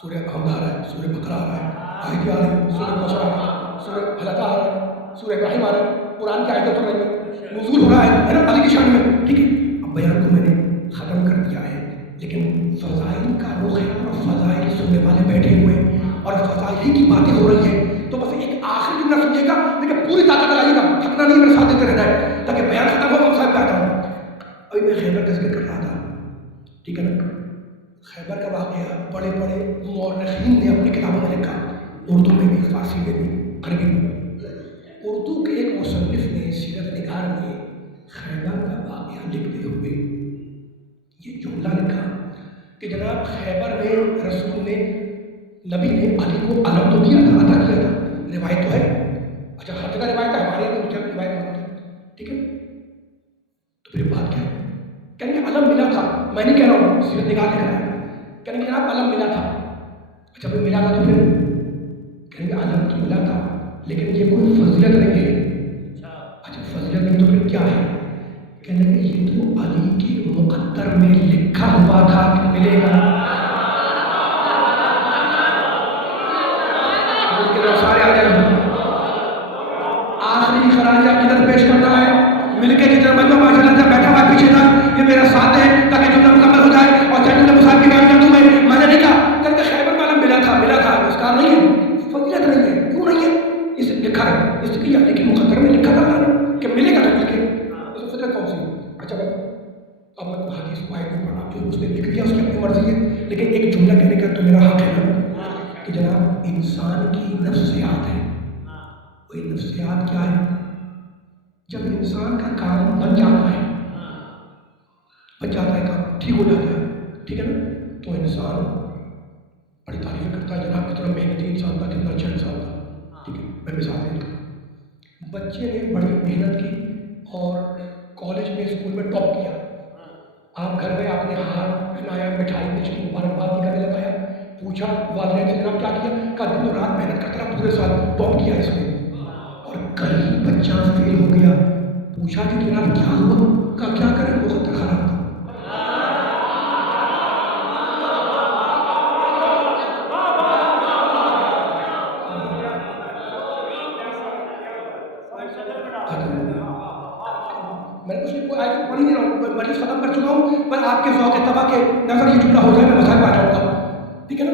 سورہ حمد آ رہا ہے، سورہ بقرہ آ رہا ہے، آیت آ رہی ہے، سورہ کوثر آ رہا ہے، سورہ حلقہ آ رہا ہے، سورہ ابراہیم آ رہا ہے، قرآن کی آیتیں اتر رہی ہیں، نزول ہو رہا ہے نا علی کی شان میں. ٹھیک ہے، اب بیان کو میں نے ختم کر دیا ہے، لیکن فضائل کا رخ ہے اور فضائل سننے والے بیٹھے ہوئے ہیں اور فضائل کی باتیں ہو رہی ہیں. تو بس ایک آخری جملہ سنیے گا، لیکن پوری طاقت لگائیے گا، تھکنا نہیں، میرے ساتھ دیتے رہنا ہے تاکہ بیان ختم ہو. میں صاحب کہتا ہوں ابھی میں خیبر کا ذکر کر رہا تھا، ٹھیک ہے نا. خیبر کا واقعہ بڑے بڑے مورخین نے اپنی کتابوں میں لکھا، اردو میں بھی، فارسی میں بھی، عربی میں. اردو کے ایک مصنف نے، سیرت نگار نے خیبر کا واقعہ لکھتے ہوئے یہ جملہ لکھا کہ جناب خیبر میں رسول نے، نبی نے علی کو علم تو دیا تھا، عطا کیا تھا، روایت تو ہے. اچھا ہر جگہ روایت ہے، ہمارے یہاں بھی روایت نہیں ہے، ٹھیک ہے. تو پھر بات کیا ہے؟ کہیں گے علم ملا تھا، میں نہیں کہہ رہا ہوں، سیرت نگار لکھ رہا ہے، کہیں گے جناب علم ملا تھا. اچھا پھر ملا تھا تو پھر کہیں گے علم تو ملا تھا لیکن یہ کوئی فضیلت نہیں ہے. اچھا فضیلت نہیں تو پھر کیا ہے؟ کہنے کہ یہ تو علی کے مقدر میں لکھا ہوا تھا کہ ملے گا. سارے آ جائیں، آخری خراج عقیدت پیش کرنا ہے، مل کے جتنا بندہ ماشاء اللہ سے بیٹھا ہوا پیچھے تک یہ میرا ساتھ ہے تاکہ جملہ مکمل ہو جائے. اور چاہے جملہ مصاحب کی بیان کر دوں میں نے نہیں کہا کہ خیبر والا ملا تھا اس کا نہیں ہے، فضیلت نہیں ہے. کیوں نہیں ہے؟ اس لکھا ہے، اس کی علی کے مقدر میں لکھا تھا کہ ملے گا تو مل کے، اس فضیلت کون سی؟ اچھا بھائی اب میں حدیث کو آیت نہیں پڑھا، جو اس نے لکھ دیا اس کی اپنی مرضی ہے، لیکن ایک جملہ کہنے کا تو میرا حق ہے نا کہ جناب انسان کی نفسیات ہے. وہی نفسیات کیا ہے؟ جب انسان کا کام بن جاتا ہے کام ٹھیک ہو جاتا ہے، ٹھیک ہے نا، تو انسان بڑی تعریف کرتا ہے، جناب کتنا محنتی انسان تھا، کتنا اچھا انسان تھا. ٹھیک ہے، میں مثال دے دوں، بچے نے بڑی محنت کی اور کالج میں، اسکول میں ٹاپ کیا. آپ گھر میں آپ نے ہار پہنایا، مٹھائی بیچ کی مبارکباد کرنے لگایا، پوچھا والدین سے جناب کیا کیا؟ کہا دن اور رات محنت کرتا رہا، پورے سال ٹاپ کیا اس نے. اور کل بچہ فیل ہو گیا، پوچھا کہ جناب کیا ہوا؟ کہا کیا کریں، مقدر خراب تھا. میں نے کوئی آیت پڑھی نہیں رہا ہوں، مجلس ختم کر چکا ہوں، پر آپ کے ذوق طبع کے نظر یہ جملہ ہو جائے میں مسائل پہ آ جاؤں گا. ٹھیک ہے نا،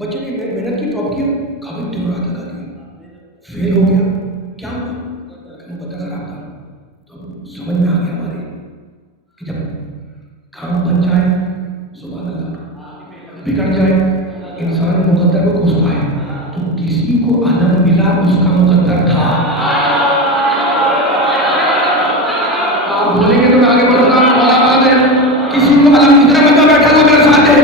بچے نے محنت کی، ٹاپ کیا، کبھی دن رات لگا دیا، فیل ہو گیا، کیا ہوا؟ کہ مقدر خراب تھا. تو سمجھ میں آ گیا ہمارے کہ جب کام بن جائے، سبحان اللہ، بگڑ جائے، انسان مقدر کو کوستا ہے، تو کسی کو علم ملا اس کا مقدر تھا. آپ بولیں گے تو میں آگے بڑھوں گا، مولا بات ہے، کسی کو علم دوسرا بندہ بیٹھا ہوا میرے ساتھ ہے،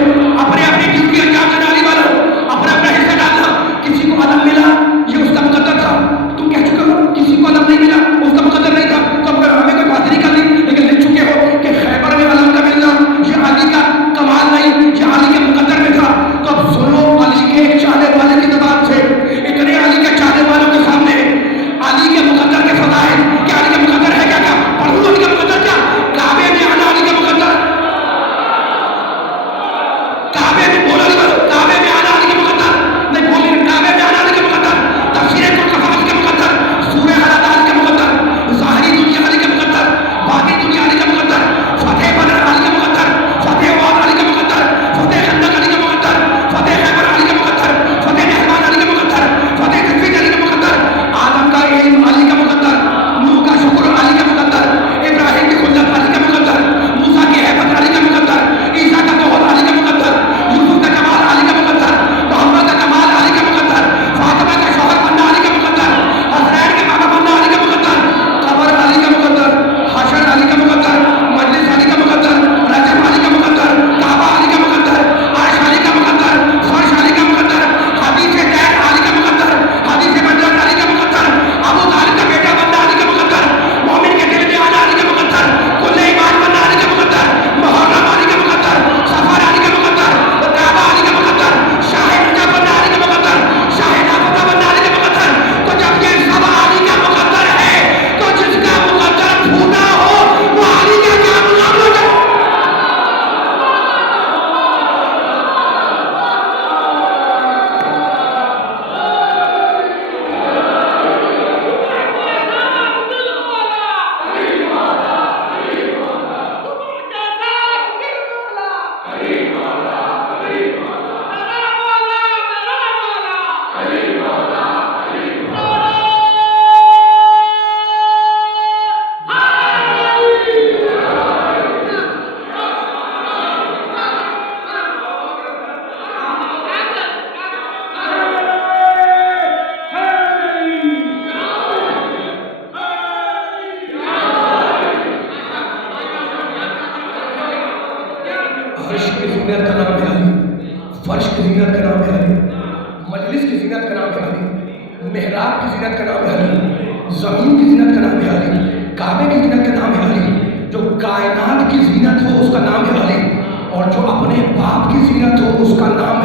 اپنے اپنی ڈیوٹی انجام دینے والی والوں، اپنا اپنا حصہ ڈالنا. کسی کو علم ملا یہ اس کا مقدر تھا، تم کہہ چکے ہو کسی کو علم نہیں ملا اس کا مقدر نہیں تھا. تو اگر ہمیں کوئی بات نہیں کرنی، لیکن لکھ چکے ہو کہ خیبر میں علم کا ملنا یہ علی کا کمال نہیں، یہ علی کے مقدر میں تھا. تو اب سنو علی کے ایک چاہنے والے کی زبان سے، اتنے علی کے چاہنے والوں کے سامنے علی کے مقدر کے فضائل، کیا علی کے مقدر ہے؟ کیا پڑھوں علی کا مقدر؟ کیا کعبے میں آنا علی کا مقدر؟ عرش کی زینت کا نام ہے علی، مجلس کی زینت کا نام ہے علی، محراب کی زینت کا نام ہے علی، زمین کی زینت کا نام ہے علی، کعبے کی زینت کا نام ہے علی، جو کائنات کی زینت ہو اس کا نام ہے علی، اور جو اپنے باپ کی زینت ہو اس کا نام